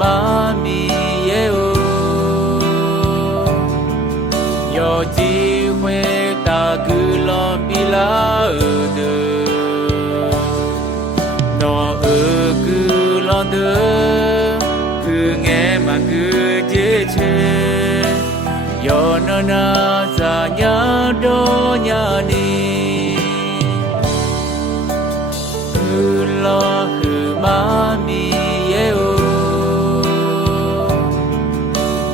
ma mi ye o yo ji hwe ta gu lo pi la de no gu lo de gu nghe mà gu je che yo no na za nya do nya ni gu lo hu ma mi ye o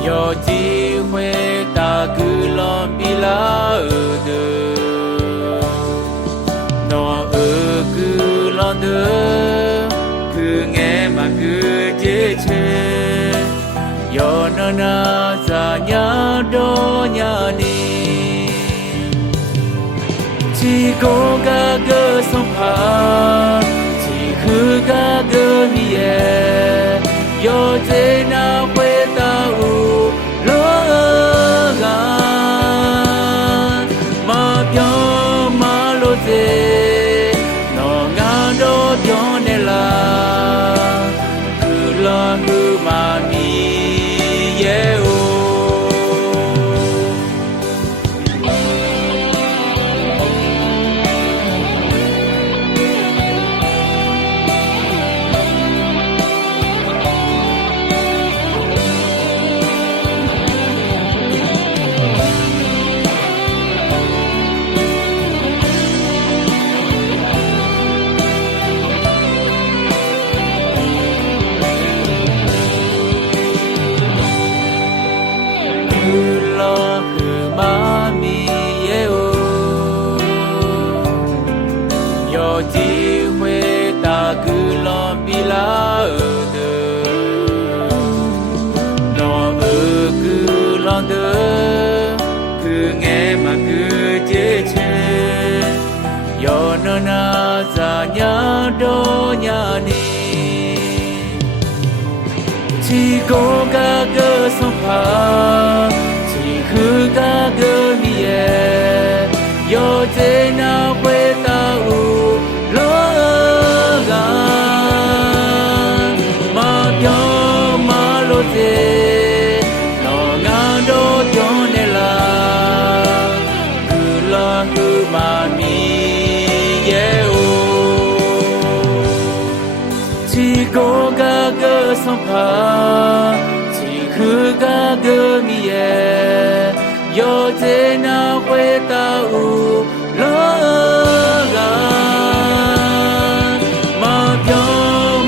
yo ji hwe ta gu lo pi la de no gu lo de gu nghe mà gu je che yo no na za nya do nya ni chỉ có ga gơ sông pha chỉ khứ ga gơ mi ye yo te na hwe ta u lo ga ma pyo ma lo te no nga do pyo ne la gu la gu ma mi ye o chỉ huê ta cứ lo pi la de nó cứ lo de cứ nghe mà cứ chế che yo no na za nya do nya ni chỉ có ga gơ sông pha chỉ khứ ga gơ mi ye yo te na huê ta u chỉ có ga gơ sông pha chỉ khứ ga gơ mi ye yo te na hwe ta u lo ga ma pyo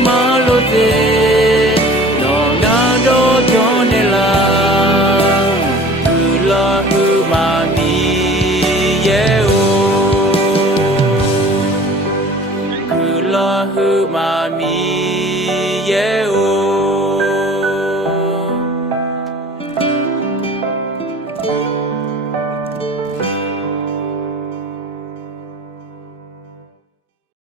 ma lo te no nga do pyo ne la gu la hu ma mi ye o gu la hu ma mi ye o